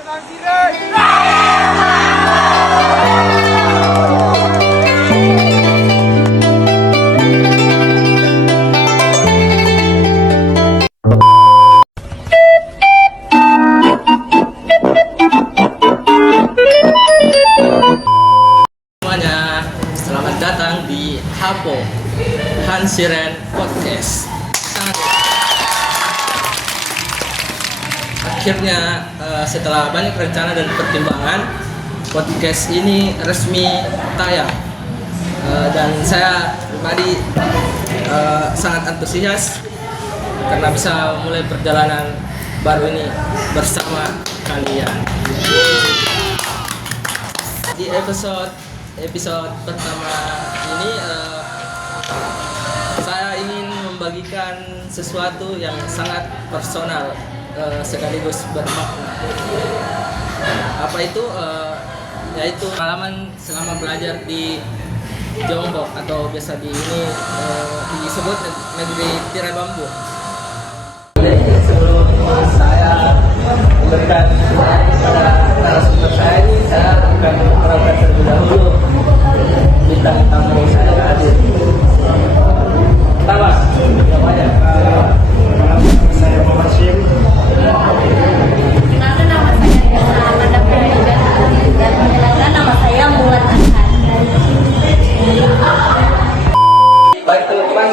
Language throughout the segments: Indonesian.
Semuanya, selamat datang di Hapo Hansiren Podcast. Akhirnya setelah banyak rencana dan pertimbangan, podcast ini resmi tayang. Dan saya pribadi sangat antusias karena bisa mulai perjalanan baru ini bersama kalian. Di episode pertama ini saya ingin membagikan sesuatu yang sangat personal sekaligus bermakna. Apa itu? Yaitu pengalaman selama belajar di Jongbok atau biasa disebut negeri tirai bambu. Sebelum saya memberikan kepada narasumber saya ini, saya akan memperkenalkan terlebih dahulu bintang tamu saya hadir. Pertama, namanya saya Muhammad Syim. Perkenalkan nama saya Amanda Farida dan menjelaskan nama saya Mulan Ahsan. Baik teman-teman,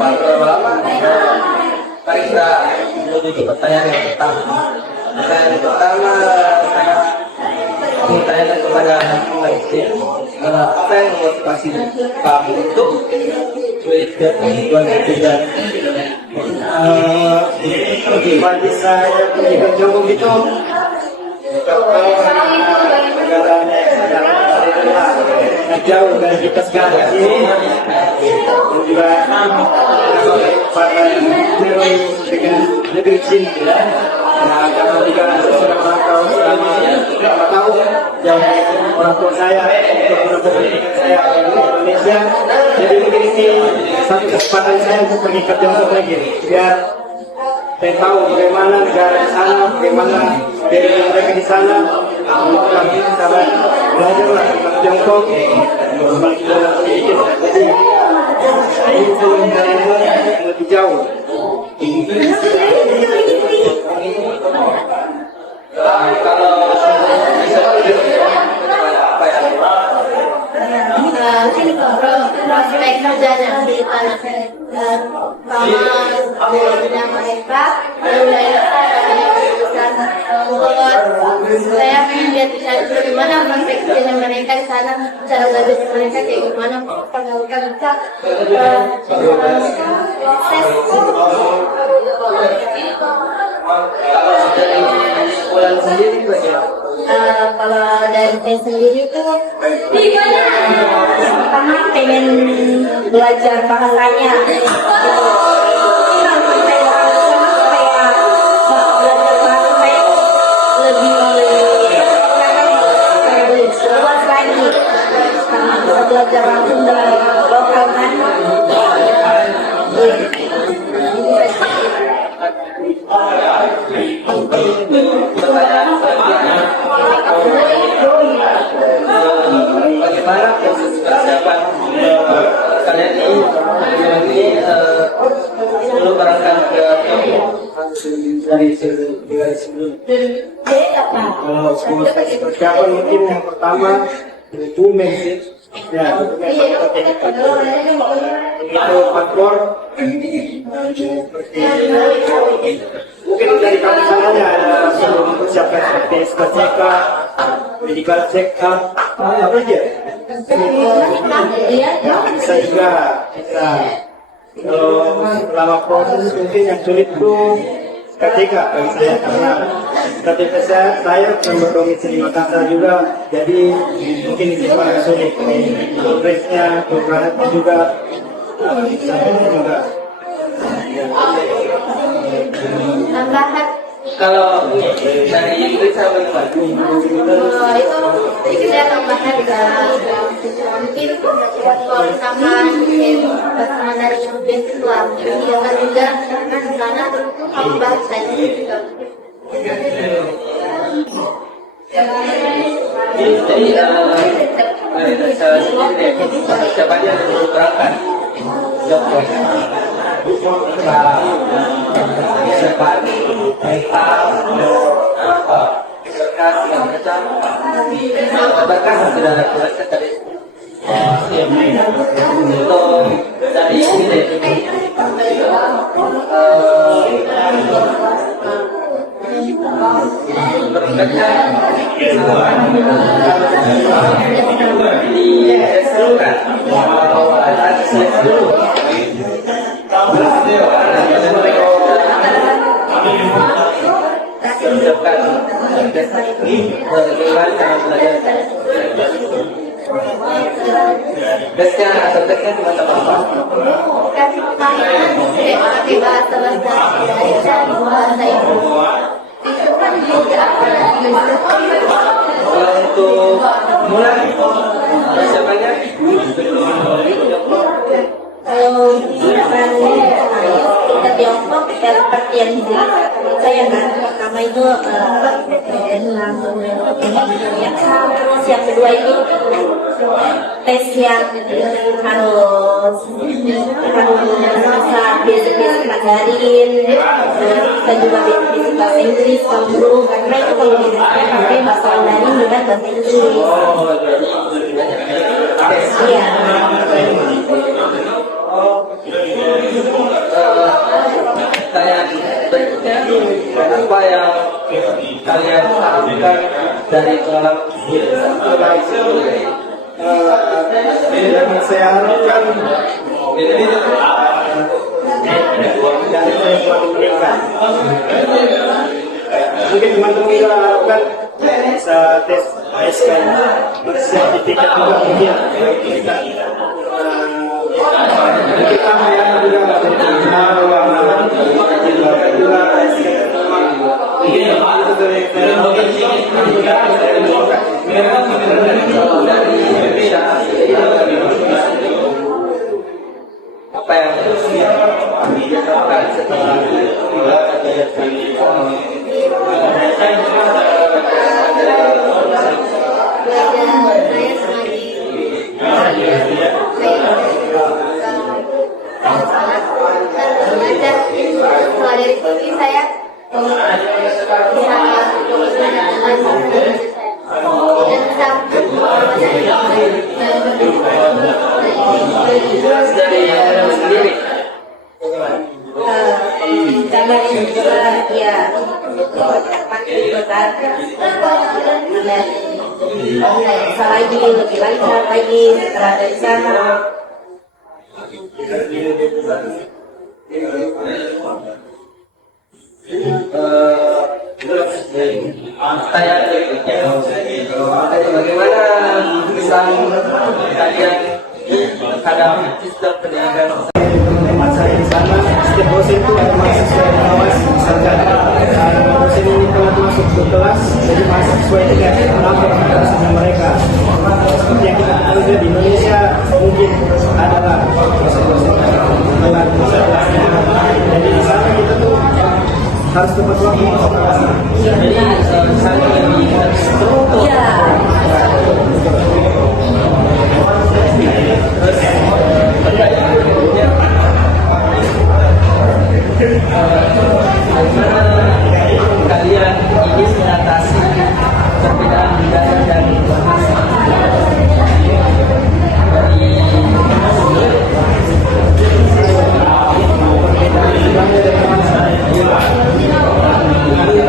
berlama-lama mari kita menuju ke pertanyaan yang pertama. Pertanyaan pertama saya ingin tanyakan kepada apa yang memotivasi kamu untuk belajar kehidupan dan Bagi saya pendidikan Jongbok itu negaranya sangat jauh dari kita sekarang ini, dan juga pada dengan negeri Cina. Nah, karena juga seorang rantau selama berapa tahun jauh dari orang tua saya untuk menempuh pendidikan saya di Indonesia, jadi mungkin ini satu kesempatan saya untuk pergi ke Jongbok lagi biar saya tahu bagaimana negara di sana, bagaimana dari mereka di sana. Kami sama belajarlah tentang Jongbok, belajar sedikit. Jadi itu yang lebih jauh. kalau apa ya? Prospek kerjanya di tanah sama kerja mereka dan saya pengen lihat di sana bagaimana prospek kerja mereka di sana, cara belajar mereka kayak gimana, pergaulan mereka, Bulan sendiri bagaimana? kalau dari saya sendiri tuh pertama pengen belajar bahasanya. Luas lagi karena bisa belajar langsung dari lokal kan. Bagaimana proses persiapan kalian ini sebelum berangkat ke dari sebelum? Kalau persiapan mungkin yang pertama dokumen sih. Ya, itu paspor. Mungkin dari kami sananya sebelum mempersiapkan seperti SKCK, medical check up, apa aja. Bisa juga kita selama proses mungkin yang sulit itu ketika bagi saya karena ketika saya berdomisili Makassar juga, jadi mungkin itu agak sulit. Progresnya, programnya juga juga. Tambahan Kalau dari Inggris apa gimana? itu saya tambahan mungkin kalau misalkan pasangan dari beasiswa kegiatan juga kan di sana kamu bahasanya juga. Jadi saya sendiri siapa aja yang mau berangkat job siapa berkas yang macam berkas sudah ada proses tadi untuk dari ini Tesnya atau tesnya cuma apa? Kasih pakai bahasa Indonesia, bahasa Ibu. Itu kan juga Kalau untuk mulai siapanya? kalau kita Tiongkok seperti yang saya pertama itu terus yang kedua itu tes yang harus basic pelajarin, kita juga basic bahasa Inggris dulu karena itu kalau pakai bahasa Mandarin juga bahasa Inggris. Iya. Saya berikutnya apa yang kalian harapkan dari pengalaman yang saya harapkan dari mereka mungkin teman-teman juga harapkan bisa tes ASK sertifikat juga mungkin kita yang juga apa yang harus dilakukan setelah dari sendiri karena ini juga ya bisa lagi lebih lancar lagi setelah dari sana. Tanya bagaimana kesan kalian terhadap sistem pendidikan masa di sana setiap dosen itu ada mahasiswa yang awas misalkan dosen ini telah masuk ke kelas jadi mahasiswa itu tidak melapor sama mereka seperti yang kita ketahui di Indonesia mungkin adalah dosen-dosen telah bisa kelasnya jadi di sana kita tuh harus tepat waktu masuk kelasnya jadi saya lebih terstruktur pertanyaan berikutnya bagaimana kalian ingin mengatasi perbedaan budaya dan bahasa dari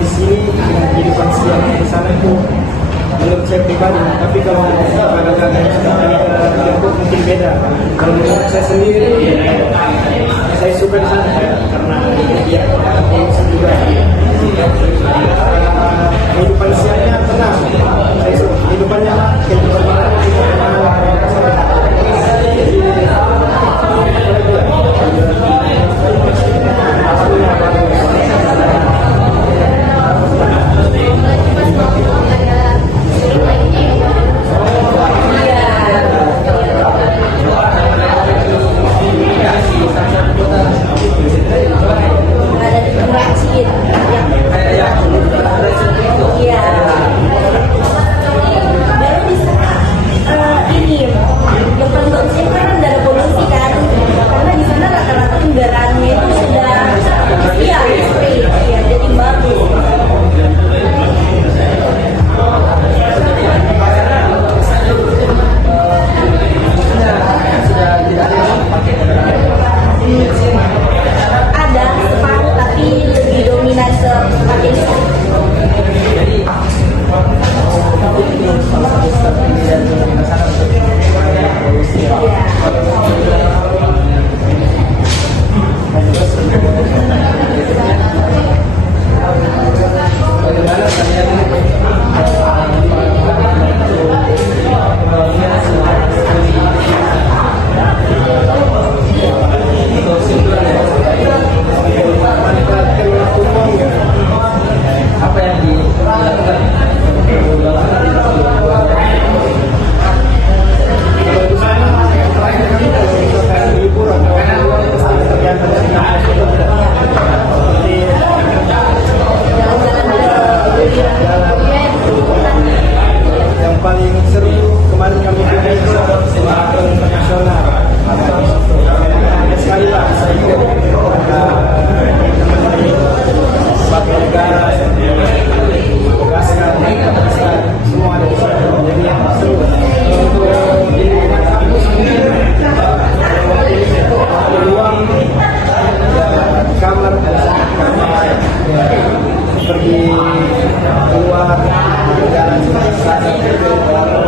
di sini dengan kehidupan siang di sana itu menurut saya pribadi, tapi kalau pada kata yang sudah dibentuk mungkin beda. Kalau menurut saya sendiri, saya suka di sana karena dia juga kehidupan siangnya tenang. Saya suka kehidupannya paling seru kemarin kami pergi itu maraton internasional. Sekali lah saya ikut sebagai negara tugaskan semua ada di sana. Jadi yang seru untuk diri aku sendiri peluang kamar pergi keluar jalan sana ada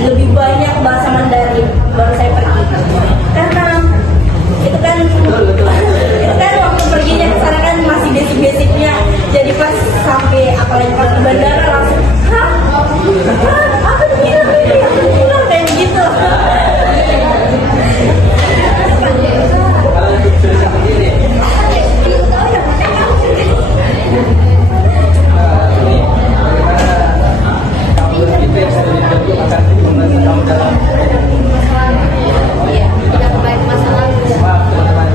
lebih banyak bahasa Mandarin baru saya pergi. Karena itu kan waktu perginya ke sana kan masih basic-basicnya. Jadi pas sampai apalagi pas di bandara langsung, hah? Apa tuh gila kayak gitu. Kalau untuk jurusan sendiri, ini bagaimana kamu itu yang sudah dibentuk akan membantu kamu dalam Iya, tidak kembali ke masa lalu. maaf teman-teman.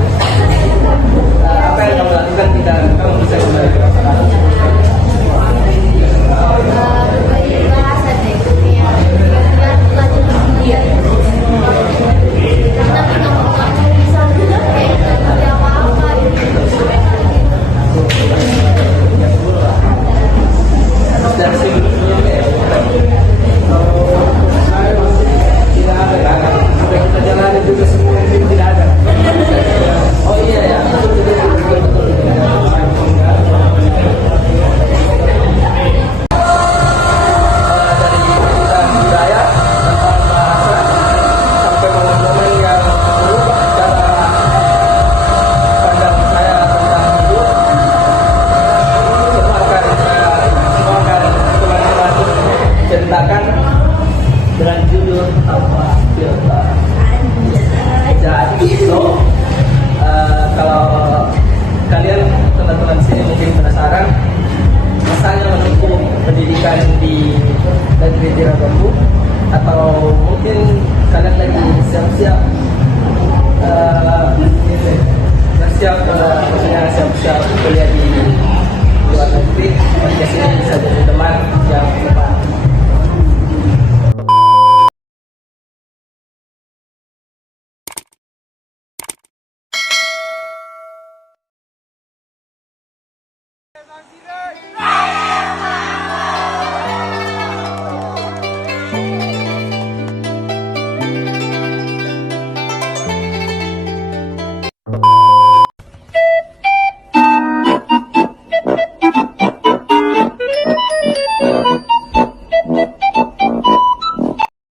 Apa yang kamu lakukan tidak kamu bisa kembali ke masa lalu? Berbagi bahasa deh, ya. Lanjut dia. Tapi kamu bisa juga kayak nggak ngerti apa-apa gitu. Dan sebelumnya tidak ada kan? Sudah kita jalani juga semua yang tidak ada. Oh iya ya, betul. Dari kita budaya, tentang bahasa, sampai momen-momen yang merubah cara pandang saya tentang hidup. Semua akan teman-teman ceritakan dengan judul apa? Filter. Jadi kalau kalian teman-teman sini mungkin penasaran masanya menempuh pendidikan di negeri Tirabambu, atau mungkin kalian lagi siap-siap maksudnya siap-siap kuliah di luar negeri, podcast ini bisa jadi teman yang tepat